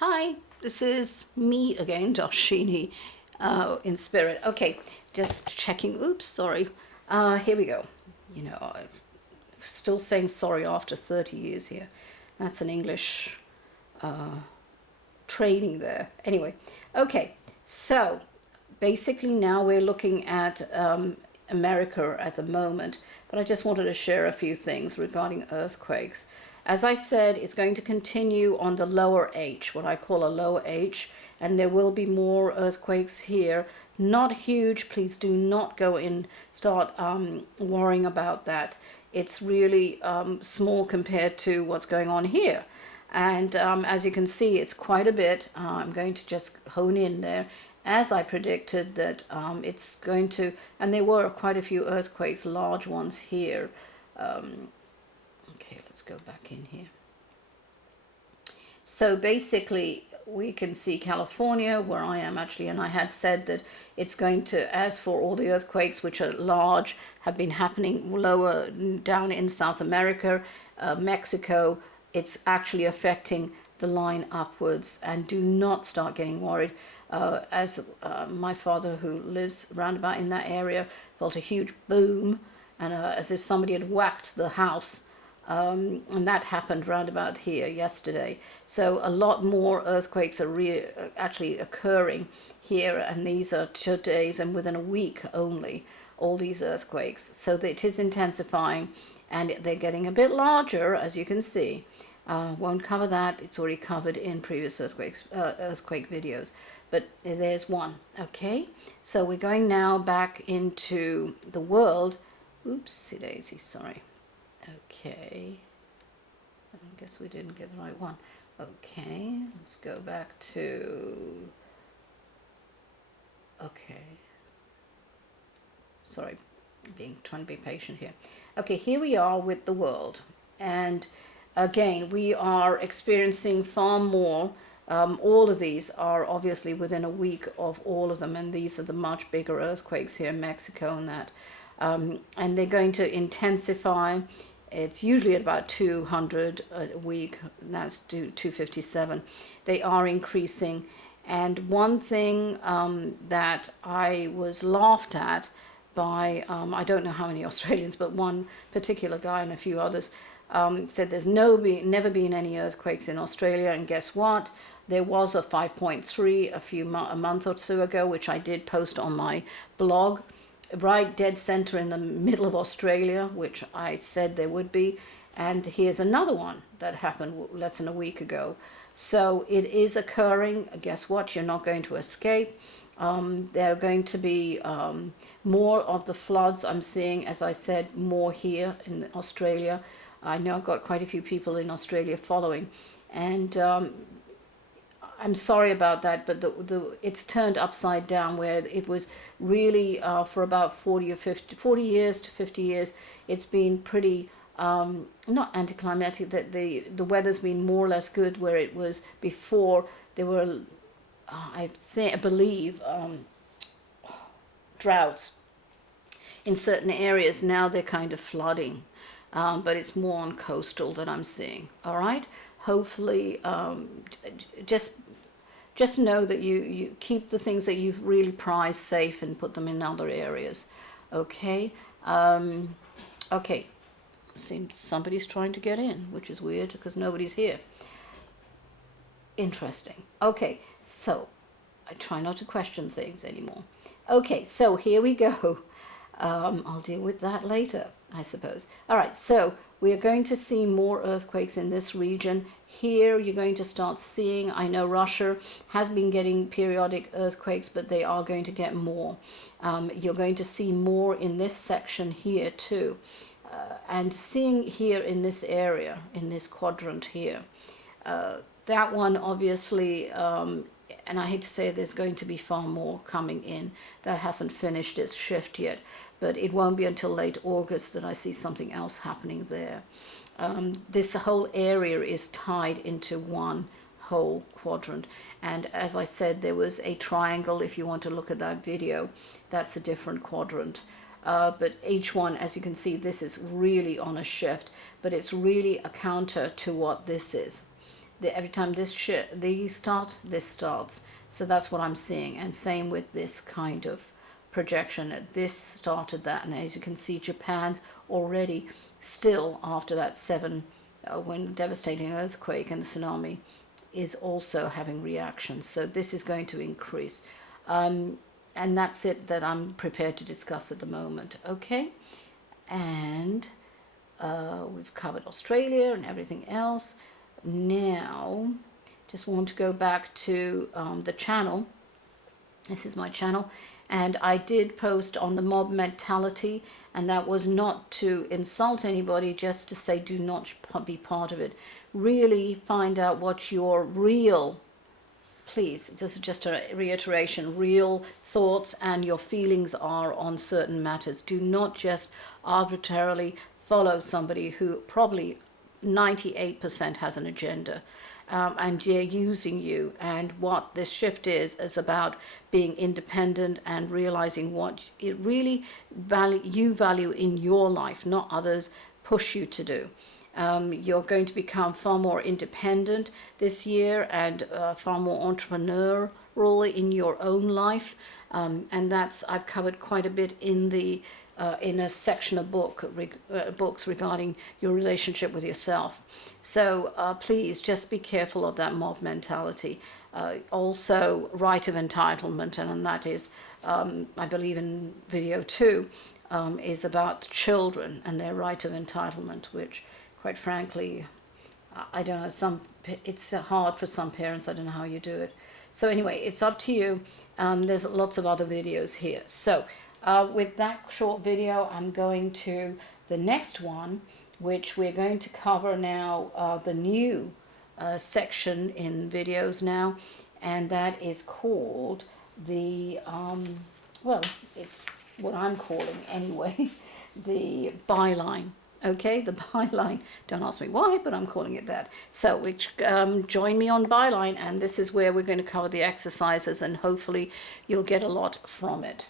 Hi, this is me again, Darshini, in spirit. Okay, just checking. Oops, sorry. Here we go. I'm still saying sorry after 30 years here. That's an English training there. Anyway, okay, so basically now we're looking at America at the moment, but I just wanted to share a few things regarding earthquakes. As I said, it's going to continue on the lower H, what I call a lower H, and there will be more earthquakes here. Not huge, please do not go in, start worrying about that. It's really small compared to what's going on here. And as you can see, it's quite a bit. I'm going to just hone in there. As I predicted that it's going to, and there were quite a few earthquakes, large ones here. Okay, let's go back in here. So basically, we can see California, where I am actually, and I had said that it's going to, as for all the earthquakes which are large, have been happening lower down in South America, Mexico, it's actually affecting the line upwards, and do not start getting worried. As my father, who lives roundabout in that area, felt a huge boom, and as if somebody had whacked the house. And that happened round about here yesterday. So a lot more earthquakes are actually occurring here, and these are 2 days and within a week only, all these earthquakes. So it is intensifying, and they're getting a bit larger, as you can see. Won't cover that, it's already covered in previous earthquake videos. But there's one, okay? So we're going now back into the world. Oopsie daisy, sorry. Okay, I guess we didn't get the right one. Okay, let's go back to, okay, sorry, trying to be patient here. Okay, here we are with the world, and again, we are experiencing far more. All of these are obviously within a week of all of them, and these are the much bigger earthquakes here in Mexico and that. And they're going to intensify. It's usually at about 200 a week, that's 257. They are increasing. And one thing that I was laughed at by, I don't know how many Australians, but one particular guy and a few others, said there's never been any earthquakes in Australia, and guess what? There was a 5.3 a month or two ago, which I did post on my blog, right dead center in the middle of Australia, which I said there would be. And here's another one that happened less than a week ago. So it is occurring. Guess what? You're not going to escape. There are going to be more of the floods I'm seeing, as I said, more here in Australia. I know I've got quite a few people in Australia following, and I'm sorry about that, but it's turned upside down, where it was really for about 40 years to 50 years, it's been pretty not anticlimactic, that the weather's been more or less good, where it was before there were I believe droughts in certain areas. Now they're kind of flooding, but it's more on coastal that I'm seeing. All right, hopefully just know that you keep the things that you've really prized safe and put them in other areas. Okay. Okay, seems somebody's trying to get in, which is weird because nobody's here. Interesting. Okay, so I try not to question things anymore. Okay, so here we go. I'll deal with that later, I suppose. All right, so we are going to see more earthquakes in this region. Here you're going to start seeing, I know Russia has been getting periodic earthquakes, but they are going to get more. You're going to see more in this section here too. And seeing here in this area, in this quadrant here, that one obviously, and I hate to say there's going to be far more coming in. That hasn't finished its shift yet, but it won't be until late August that I see something else happening there. This whole area is tied into one whole quadrant, and as I said, there was a triangle. If you want to look at that video, that's a different quadrant. But each one, as you can see, this is really on a shift, but it's really a counter to what this is. every time these start, this starts. So that's what I'm seeing. And same with this kind of projection. This started that, and as you can see, Japan's already still after that when devastating earthquake and the tsunami is also having reactions. So this is going to increase. And that's it that I'm prepared to discuss at the moment. Okay, and we've covered Australia and everything else. Now, just want to go back to the channel. This is my channel, and I did post on the mob mentality, and that was not to insult anybody, just to say do not be part of it. Really find out what your real, please, this is just a reiteration, real thoughts and your feelings are on certain matters. Do not just arbitrarily follow somebody who probably 98% has an agenda, and they're using you. And what this shift is about being independent and realizing what it really value in your life, not others push you to do. You're going to become far more independent this year, and far more entrepreneurial in your own life. And that's, I've covered quite a bit in the in a section of books regarding your relationship with yourself. So please just be careful of that mob mentality. Also, right of entitlement, and that is, I believe in video 2, is about children and their right of entitlement, which, quite frankly, I don't know, it's hard for some parents. I don't know how you do it. So anyway, it's up to you. There's lots of other videos here. So with that short video, I'm going to the next one, which we're going to cover now, the new section in videos now, and that is called the, well, it's what I'm calling anyway, the byline. Okay, the byline. Don't ask me why, but I'm calling it that. So join me on byline, and this is where we're going to cover the exercises, and hopefully you'll get a lot from it.